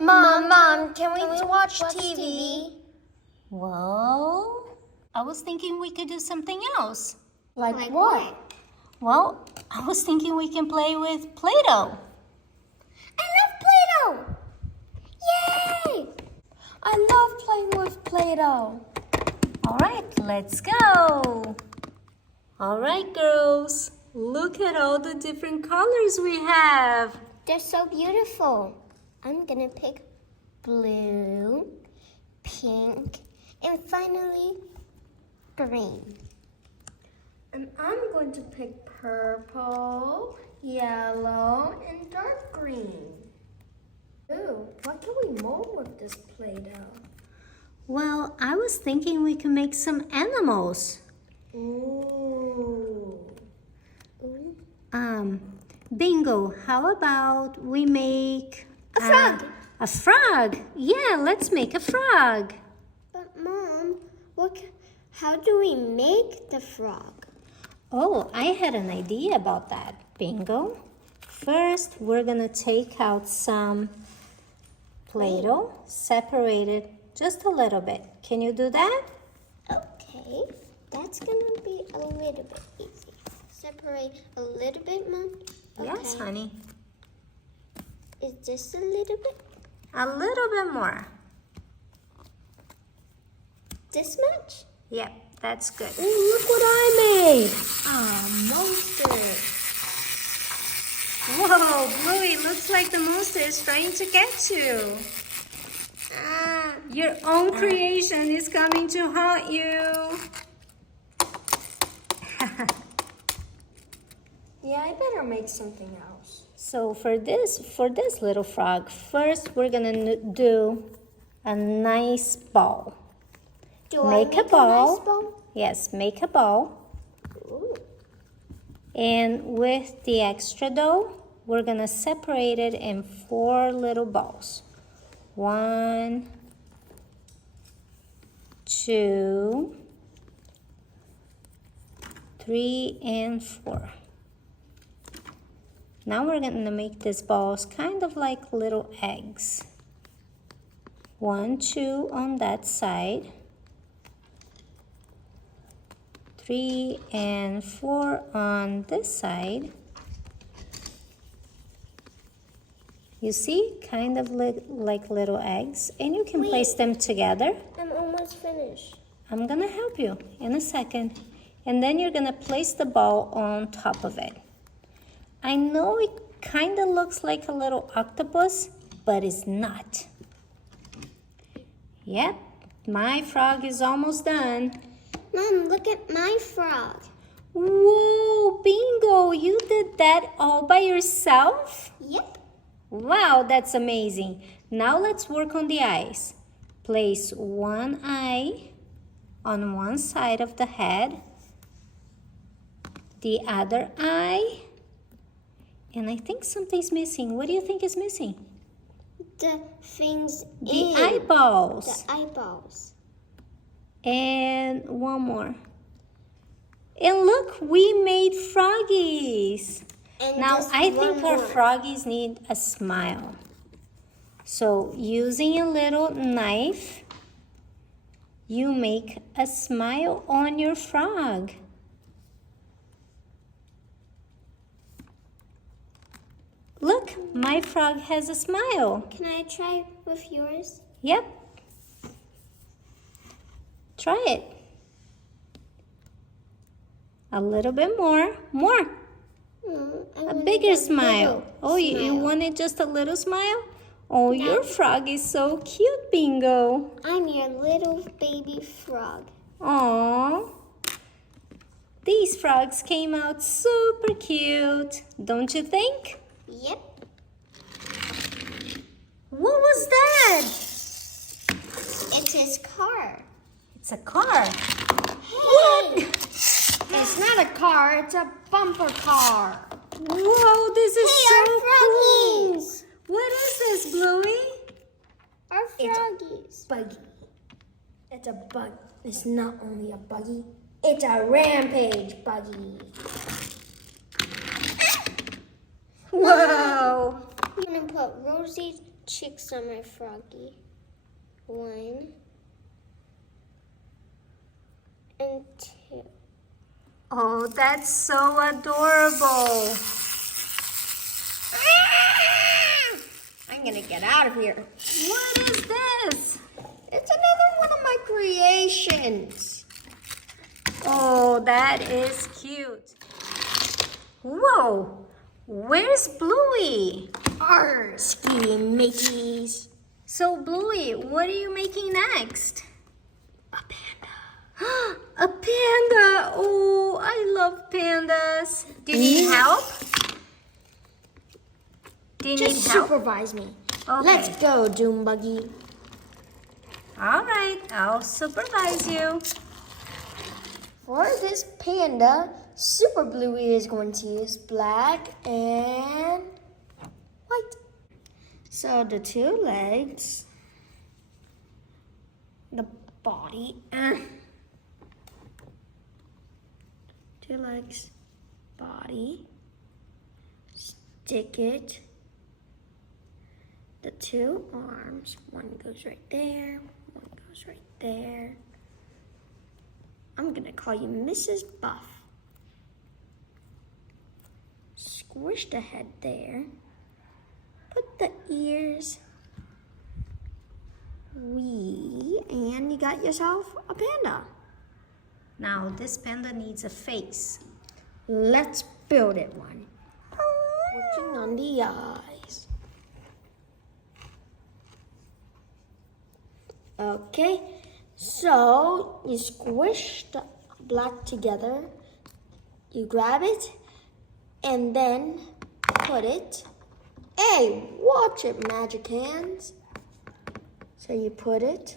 Mom, can we watch TV? Well, I was thinking we could do something else. Like what? Well, I was thinking we can play with Play-doh. I love Play-doh! Yay! I love playing with Play-doh. All right, let's go. All right, girls, look at all the different colors we have. They're so beautiful. I'm gonna pick blue, pink, and finally green. And I'm going to pick purple, yellow, and dark green. Ooh, what can we mold with this Play-Doh? Well, I was thinking we can make some animals. Ooh. Bingo, how about we make A frog. A frog. Yeah, let's make a frog. But Mom, how do we make the frog? Oh, I had an idea about that. Bingo. First, we're gonna take out some Play-Doh, separate it just a little bit. Can you do that? Okay, that's gonna be a little bit easy. Separate a little bit, Mom? Okay. Yes, honey. Is this a little bit? A little bit more. This much? Yep, that's good. Ooh, look what I made! A monster! Whoa, Bluey, looks like the monster is trying to get you. Your own creation is coming to haunt you. Yeah, I better make something else. So for this little frog, first we're gonna do a nice ball. Do I make a nice ball? Yes, make a ball. Ooh. And with the extra dough, we're gonna separate it in 4 little balls. 1, 2, 3, and 4. Now we're gonna make these balls kind of like little eggs. 1, 2 on that side. 3 and 4 on this side. You see, kind of like little eggs, and you can place them together. I'm almost finished. I'm gonna help you in a second. And then you're gonna place the ball on top of it. I know it kind of looks like a little octopus, but it's not. Yep, my frog is almost done. Mom, look at my frog. Whoa, Bingo, you did that all by yourself? Yep. Wow, that's amazing. Now let's work on the eyes. Place one eye on one side of the head, the other eye, and I think something's missing. What do you think is missing? The things The eyeballs. The eyeballs. And one more. And look, we made froggies. And Now, I think our more. froggies need a smile. So, using a little knife, you make a smile on your frog. Look, my frog has a smile. Can I try with yours? Yep. Try it. A little bit more. More. A bigger smile. Oh, you wanted just a little smile? Oh, your frog is so cute, Bingo. I'm your little baby frog. Aww. These frogs came out super cute, don't you think? Yep. What was that? It's his car. It's a car. Hey! It's not a car, it's a bumper car. Whoa, this is so our cool. froggies. What is this, Bluey? Our froggies. Buggy. It's a bug. It's not only a buggy, it's a rampage buggy. Whoa. I'm gonna put Rosie's cheeks on my froggy. 1 and 2. Oh, that's so adorable. I'm gonna get out of here. What is this? It's another one of my creations. Oh, that is cute. Whoa, where's Bluey? Arr, ski Mickeys. So Bluey, what are you making next? A panda. A panda. Oh, I love pandas. Do you need help? Do you Just need help? supervise me. Okay. Let's go, Doom Buggy. All right, I'll supervise you. For this panda, Super Bluey is going to use black and white. So the 2 legs, the body, 2 legs, body, stick it, the 2 arms, one goes right there, one goes right there. I'm gonna call you Mrs. Buff. Squish the head there. Put the ears. And you got yourself a panda. Now this panda needs a face. Let's build it one. Working on the eyes. Okay, so you squish the black together. You grab it and then put it. Hey, watch it, magic hands. So you put it,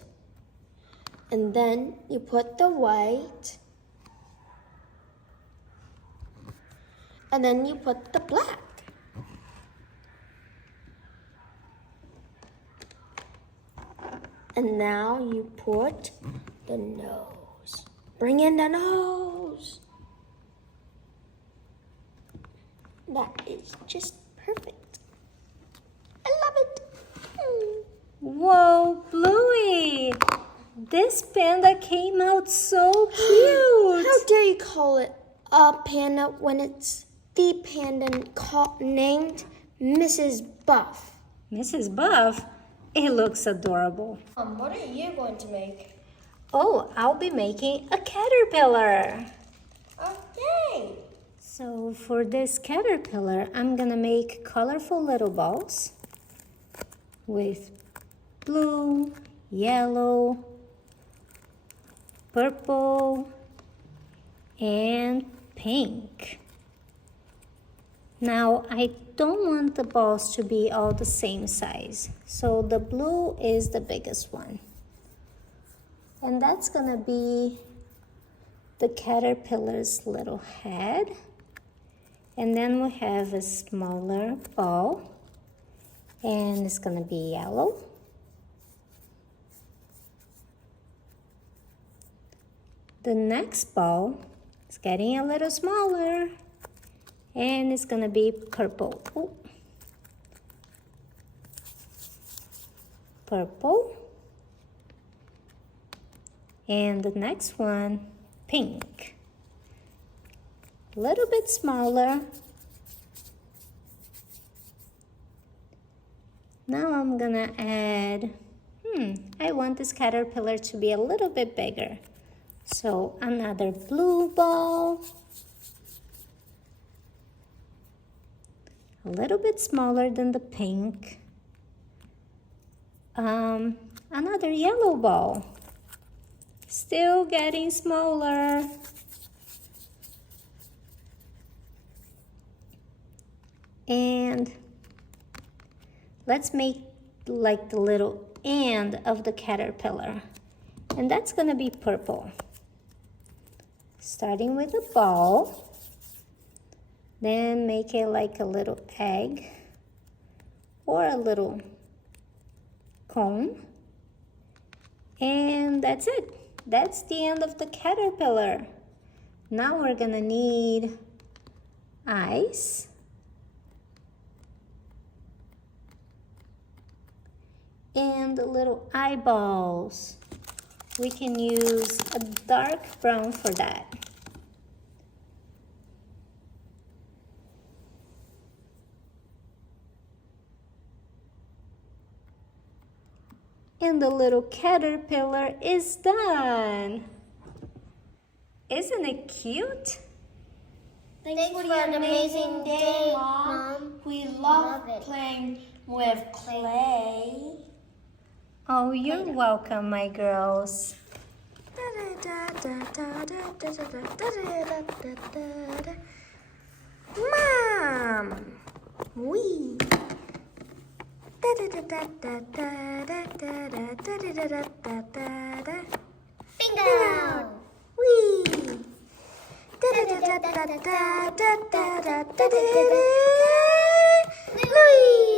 and then you put the white, and then you put the black. And now you put the nose. Bring in the nose. That is just perfect. I love it. Whoa, Bluey! This panda came out so cute! How dare you call it a panda when it's the panda named Mrs. Buff? Mrs. Buff, it looks adorable. What are you going to make? Oh, I'll be making a caterpillar. Okay. So for this caterpillar, I'm gonna make colorful little balls with blue, yellow, purple, and pink. Now, I don't want the balls to be all the same size, so the blue is the biggest one. And that's gonna be the caterpillar's little head. And then we have a smaller ball, and it's gonna be yellow. The next ball is getting a little smaller, and it's gonna be purple. Ooh. Purple. And the next one, pink. A little bit smaller. Now I'm gonna add, I want this caterpillar to be a little bit bigger. So another blue ball. A little bit smaller than the pink. Another yellow ball. Still getting smaller. And let's make like the little end of the caterpillar. And that's gonna be purple. Starting with a ball, then make it like a little egg or a little cone. And that's it. That's the end of the caterpillar. Now we're gonna need eyes. And the little eyeballs. We can use a dark brown for that. And the little caterpillar is done. Isn't it cute? Thanks for the amazing day, Mom. We love it. playing with clay. Oh, you're welcome, my girls. Mom! Wee! Bingo! Wee! Louie!